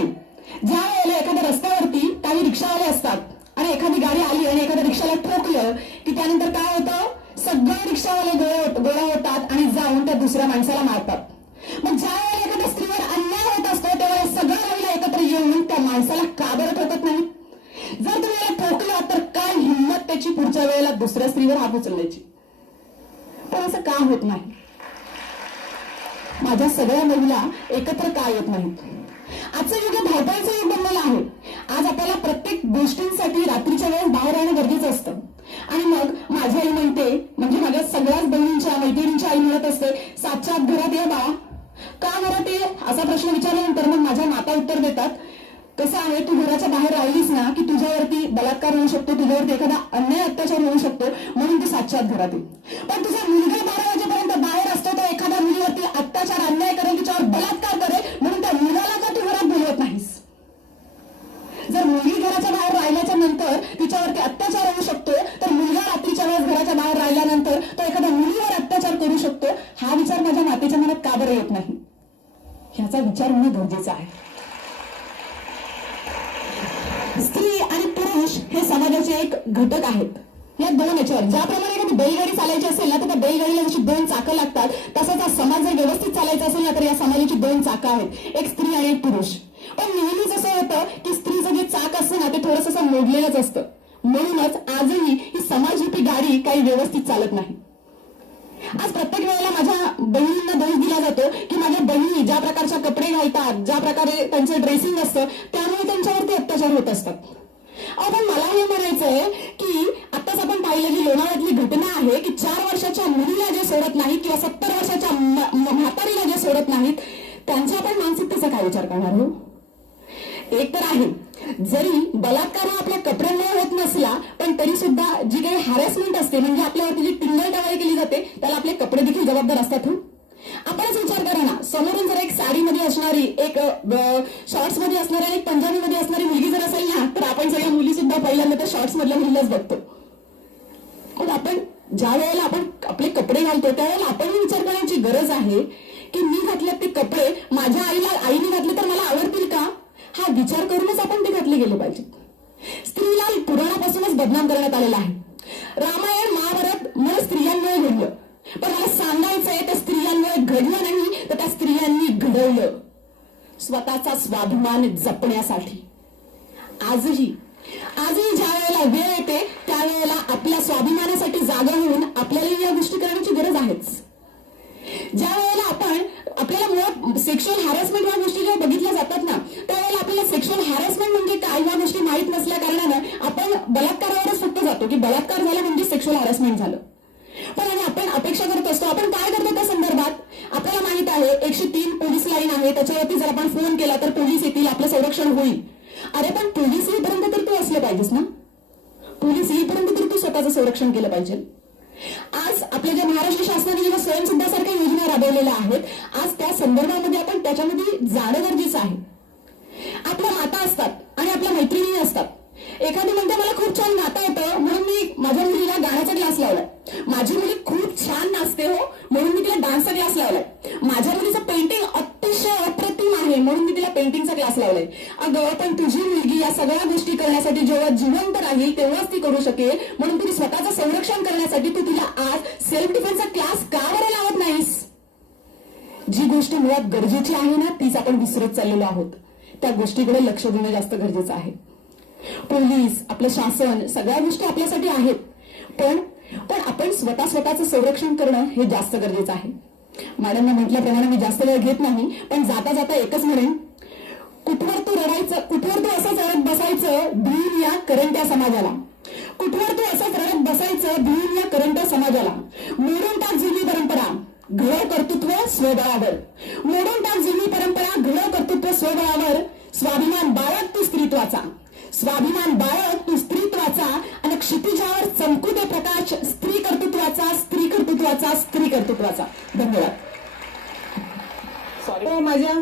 ज्या वेळेला एखाद्या रस्त्यावरती काही रिक्षावाले असतात आणि एखादी गाडी आली आणि एखाद्या रिक्षाला ठोकलं की त्यानंतर काय होतं, सगळे रिक्षावाले गोळा होतात आणि जाऊन त्या दुसऱ्या माणसाला मारतात. मग ज्या वेळेला एखाद्या स्त्रीवर अन्याय होत असतो त्यावेळेला सगळ्या महिला एकत्र येऊन त्या माणसाला का बरं ठोकत नाही? जर तुम्ही याला ठोकलं तर काय हिंमत त्याची पुढच्या वेळेला दुसऱ्या स्त्रीवर हात उचलण्याची? पण असं का होत नाही? माझ्या सगळ्या महिला एकत्र का येत नाहीत? आजचं युग धावपळीचं युग बनलेलं आहे. आज आपल्याला प्रत्येक गोष्टींसाठी रात्रीच्या वेळेस बाहेर राहणं गरजेचं असतं. आणि मग माझी आई म्हणते, म्हणजे माझ्या सगळ्याच बहिणींच्या मैत्रिणींच्या आई म्हणत असते, 7च्या आत घरात ये बाळा. का घरात ये असा प्रश्न विचारल्यानंतर मग माझ्या माता उत्तर देतात, कसं आहे, तू घराच्या बाहेर राहिलीस ना की तुझ्यावरती बलात्कार होऊ शकतो, तुझ्यावरती एखादा अन्याय अत्याचार होऊ शकतो, म्हणून तू 7च्या आत घरात ये. पण तुझा मुलगा 12 वाजेपर्यंत बाहेर असतो तर एखाद्या मुलीवरती अत्याचार अन्याय करेल, तिच्यावर बलात्कार करेल, म्हणून त्या मुलाला का तू घरात बोलवत नाहीस? जर मुलगी घराच्या बाहेर राहिल्याच्या नंतर तिच्यावरती अत्याचार होऊ शकतो, तर मुलगा रात्रीच्या वेळेस घराच्या बाहेर राहिल्यानंतर तो एखाद्या मुलीवर अत्याचार करू शकतो. हा विचार माझ्या मातेच्या मनात का बरं येत नाही? ह्याचा विचार होणं गरजेचं आहे. स्त्री आणि पुरुष हे समाजाचे एक घटक आहेत. या दोन याच्यावर ज्याप्रमाणे एखादी बैलगाडी चालायची असेल ना तर त्या बैलगाडीला जशी 2 चाकं लागतात, तसंच हा समाज जर व्यवस्थित चालायचा असेल ना तर या समाजाची 2 चाकं आहेत, एक स्त्री आणि एक पुरुष. पण नेहमीच असं होतं की स्त्रीचं जे चाक असतं ना ते थोडंसं असं मोडलेलंच असतं. म्हणूनच आजही ही समाजरूपी गाडी काही व्यवस्थित चालत नाही. आज प्रत्येक वेळेला माझ्या बहिणींना दोष दिला जातो की माझ्या बहिणी ज्या प्रकारचे कपडे घालतात, ज्या प्रकारे त्यांचं ड्रेसिंग असतं, त्यामुळे त्यांच्यावरती अत्याचार होत असतात. पण मला हे म्हणायचंय की आताच आपण पाहिलं की लोणावळ्यातली घटना आहे की 4 वर्षाच्या मुलीला जे सोडत नाहीत किंवा 70 वर्षाच्या म्हातारीला जे सोडत नाहीत, त्यांच्या आपण मानसिकतेचा काय विचार करणार हो? एक तर आहे, जरी बलात्कार हा आपल्या कपड्यांमुळे होत नसला पण तरी सुद्धा जी काही हॅरेसमेंट असते, म्हणजे आपल्यावरती जी टिंगल केली जाते, त्याला आपले कपडे देखील जबाबदार असतात. हो, आपणच विचार करा ना, समोरून जर एक साडीमध्ये असणारी, एक शॉर्ट्स मध्ये असणारी आणि एक पंजाबी मध्ये असणारी मुलगी जर असेल ना तर आपण सगळ्या मुली सुद्धा पहिल्यांदा त्या शॉर्ट्स मधल्या मुलीलाच बघतो. पण आपण ज्या वेळेला आपण आपले कपडे घालतो त्यावेळेला आपणही विचार करण्याची गरज आहे की मी घातले ते कपडे माझ्या आईने घातले तर मला आवडतील का? हा विचार करूनच आपण ते घातले गेले पाहिजे. स्त्रीला पुराणापासूनच बदनाम करण्यात आलेला आहे. रामायण महाभारत मला स्त्रियांमुळे घडलं, पण मला सांगायचंय त्या स्त्रियांमुळे घडलं नाही तर त्या स्त्रियांनी घडवलं स्वतःचा स्वाभिमान जपण्यासाठी. आजही ज्या वेळेला वेळ येते त्यावेळेला आपल्या स्वाभिमानासाठी जागा होऊन आपल्याला या गोष्टी करण्याची गरज आहेच. ज्या वेळेला आपल्याला मुळात सेक्शुअल हॅरेसमेंट या गोष्टी जेव्हा बघितल्या जातात ना त्यावेळेला आपल्याला सेक्शुअल हॅरेसमेंट म्हणजे काय या गोष्टी माहीत नसल्या कारणानं आपण बलात्कारावरच फक्त जातो की बलात्कार झाला म्हणजे सेक्शुअल हॅरेसमेंट झालं. पण आपण अपेक्षा करत असतो, आपण काय करतो त्या संदर्भात? आपल्याला माहित आहे 103 पोलीस लाईन आहे, त्याच्यावरती जर आपण फोन केला तर पोलीस येतील, आपलं संरक्षण होईल. अरे पण पोलीस येईपर्यंत तर तू असलं पाहिजेस ना, पोलीस येईपर्यंत तर तू स्वतःचं संरक्षण केलं पाहिजे. आज आपल्या ज्या महाराष्ट्र शासनाने जेव्हा स्वयंसिद्धासारख्या योजना राबवलेल्या आहेत, आज त्या संदर्भामध्ये आपण त्याच्यामध्ये जाणं गरजेचं आहे. आपल्या माता असतात आणि आपल्या मैत्रिणी असतात. एखादी म्हणते मला खूप छान नाता येतं म्हणून मी माझ्या मुलीला गाण्याचा क्लास लावलाय, माझी मुली खूप छान नाचते हो म्हणून मी तिला डान्सचा क्लास लावलाय, माझ्या मुलीचं पेंटिंग अतिशय अप्रतिम आहे म्हणून मी तिला पेंटिंगचा क्लास लावलाय. अगं पण तुझी मुलगी या सगळ्या गोष्टी करण्यासाठी जेव्हा जिवंत राहील तेव्हाच ती करू शकेल, म्हणून तुम्ही स्वतःचं संरक्षण करण्यासाठी तू तिला आज सेल्फ डिफेन्सचा क्लास का बरं लावत नाहीस? जी गोष्ट मुळात गरजेची आहे ना तीच आपण विसरत चाललेलो आहोत. त्या गोष्टीकडे लक्ष देणं जास्त गरजेचं आहे. पोलीस, आपलं शासन, सगळ्या गोष्टी आपल्यासाठी आहेत, पण आपण स्वतःचं संरक्षण करणं हे जास्त गरजेचं आहे. मॅडमने म्हटल्याप्रमाणे मी जास्त वेळ घेत नाही, पण जाता जाता एकच म्हणेन, कुठवर तू रडायचं, कुठवर तू असंच रडत बसायचं भिऊन या करंट्या समाजाला, कुठवर तू असंच रडत बसायचं भिऊन या करंट्या समाजाला. मोडून टाक जुनी परंपरा, घडव कर्तृत्व स्वबळावर, मोडून टाक जुनी परंपरा, घडव कर्तृत्व स्वबळावर. स्वाभिमान बाळग तू स्त्रीत्वाचा, स्वाभिमान बाळग तू स्त्रीत्वाचा आणि क्षितिजावर चमकू दे प्रकाश स्त्री कर्तृत्वाचा, स्त्री कर्तृत्वाचा, स्त्री कर्तृत्वाचा. धन्यवाद. सॉरी माझ्या